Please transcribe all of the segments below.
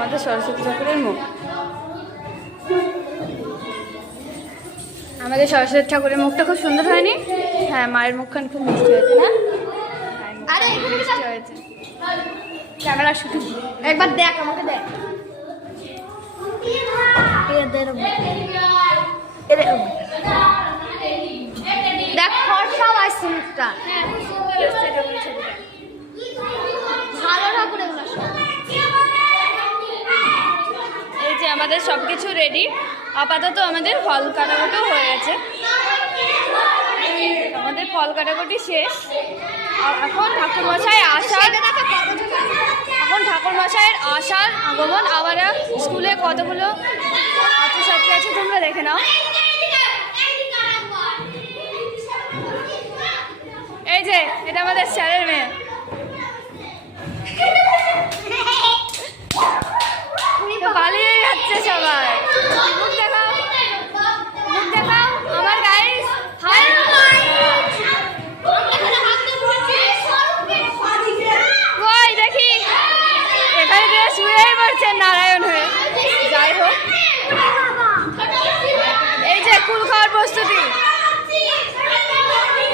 আমাদের সরস্বতী ঠাকুরের মুখ। আমাদের সরস্বতী ঠাকুরের মুখটা খুব সুন্দর হয়নি? হ্যাঁ, মায়ের মুখখান খুব মিষ্টি হয়েছে না? মিষ্টি হয়েছে। ক্যামেরা শুধু একবার দেখ, আমাকে দেখ। দেখ ফর্সাও আসছে মুখটা। ভালো ঠাকুর এগুলো। এই যে আমাদের সব কিছু রেডি। আপাতত আমাদের ফল কাটাকুটিও হয়ে গেছে। আমাদের ফল কাটাকুটি শেষ। এখন ঠাকুরমশাই আসার আগমন। আবার স্কুলে কতগুলো ছাত্রছাত্রী আছে তোমরা দেখে নাও। এই যে এটা আমাদের স্যারের মেয়ে। পালিয়ে যাচ্ছে সবাই। মুখ দেখাও, মুখ দেখাও আমার গাইস। হাই কই দেখি, এখানে ড্রেস শুয়েই পড়ছে নারায়ণ হয়ে। যাই হোক, এই যে কুল খাওয়ার প্রস্তুতি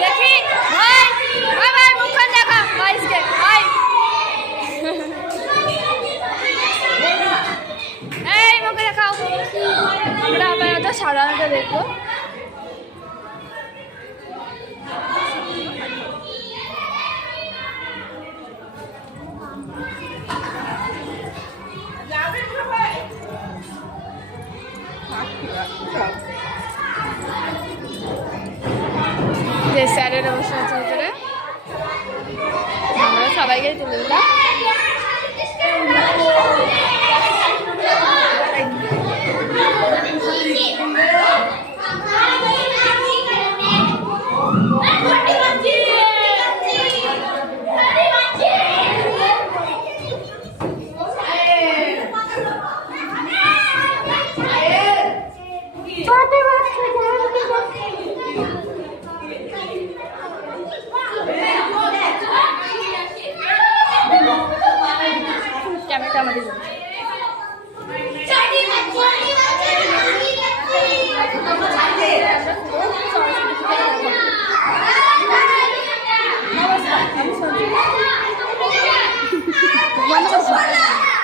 দেখি। ভাই ভাই ভাই মুখখান দেখা গাইসকে। ভাই এই মুখে দেখাও। আমরা আপাতত সাধারণত দেখবো। যে স্যারের অবস্থা হচ্ছে ভিতরে, আমরা সবাইকে তুলে দিলাম। ক্যামেরাটা আমাদের বন্ধ করছি।